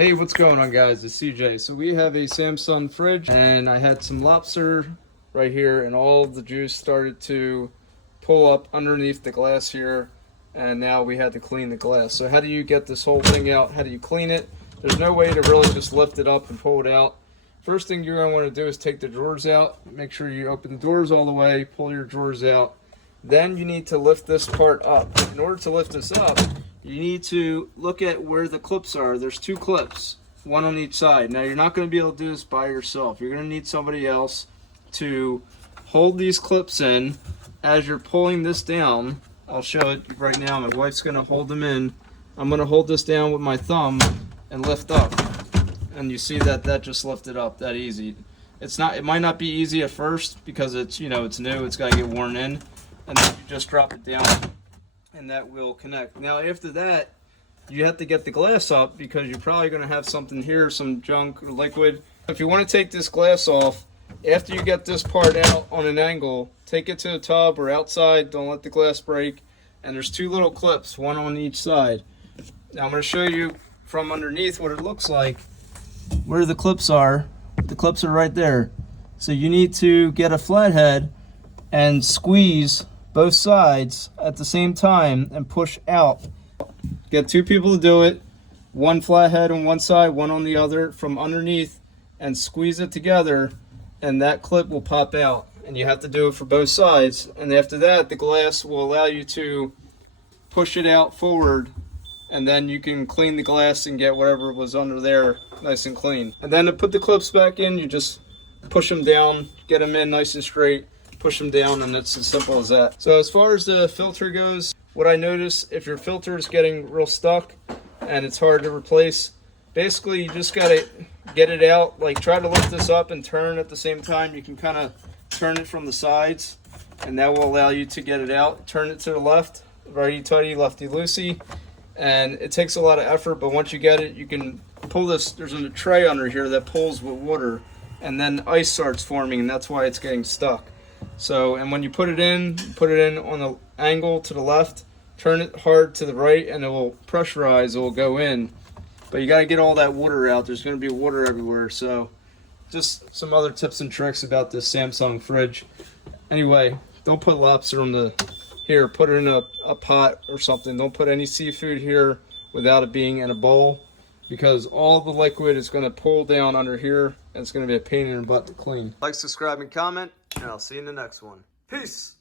Hey, what's going on, guys? It's CJ. So we have a Samsung fridge, and I had some lobster right here, and all of the juice started to pull up underneath the glass here, and now we had to clean the glass. So how do you get this whole thing out? How do you clean it? There's no way to really just lift it up and pull it out. First thing you're going to want to do is take the drawers out. Make sure you open the doors all the way, pull your drawers out. Then you need to lift this part up. In order to lift this up, you need to look at where the clips are. There's two clips, one on each side. Now you're not going to be able to do this by yourself. You're going to need somebody else to hold these clips in as you're pulling this down. I'll show it right now. My wife's going to hold them in. I'm going to hold this down with my thumb and lift up. And you see that just lifted up that easy. It might not be easy at first because it's new, it's got to get worn in. And then you just drop it down and that will connect. Now after that, you have to get the glass up because you're probably going to have something here, some junk or liquid. If you want to take this glass off, after you get this part out on an angle, take it to the tub or outside, don't let the glass break. And there's two little clips, one on each side. Now I'm going to show you from underneath what it looks like, where the clips are. The clips are right there. So you need to get a flathead and squeeze both sides at the same time and push out. Get two people to do it, one flathead on one side, one on the other, from underneath, and squeeze it together, and that clip will pop out. And you have to do it for both sides. And after that, the glass will allow you to push it out forward, and then you can clean the glass and get whatever was under there nice and clean. And then to put the clips back in, you just push them down, get them in nice and straight, push them down, and it's as simple as that. So as far as the filter goes, what I notice, if your filter is getting real stuck and it's hard to replace, basically you just gotta get it out. Like, try to lift this up and turn at the same time. You can kind of turn it from the sides, and that will allow you to get it out. Turn it to the left, righty tighty, lefty loosey, and it takes a lot of effort, but once you get it, you can pull this. There's a tray under here that pulls with water, and then ice starts forming, and that's why it's getting stuck. So, and when you put it in on the angle to the left, turn it hard to the right, and it will pressurize, it will go in. But you got to get all that water out. There's going to be water everywhere. So just some other tips and tricks about this Samsung fridge. Anyway, don't put lobster on here, put it in a pot or something. Don't put any seafood here without it being in a bowl, because all the liquid is going to pull down under here, and it's going to be a pain in the butt to clean. Like, subscribe, and comment, and I'll see you in the next one. Peace!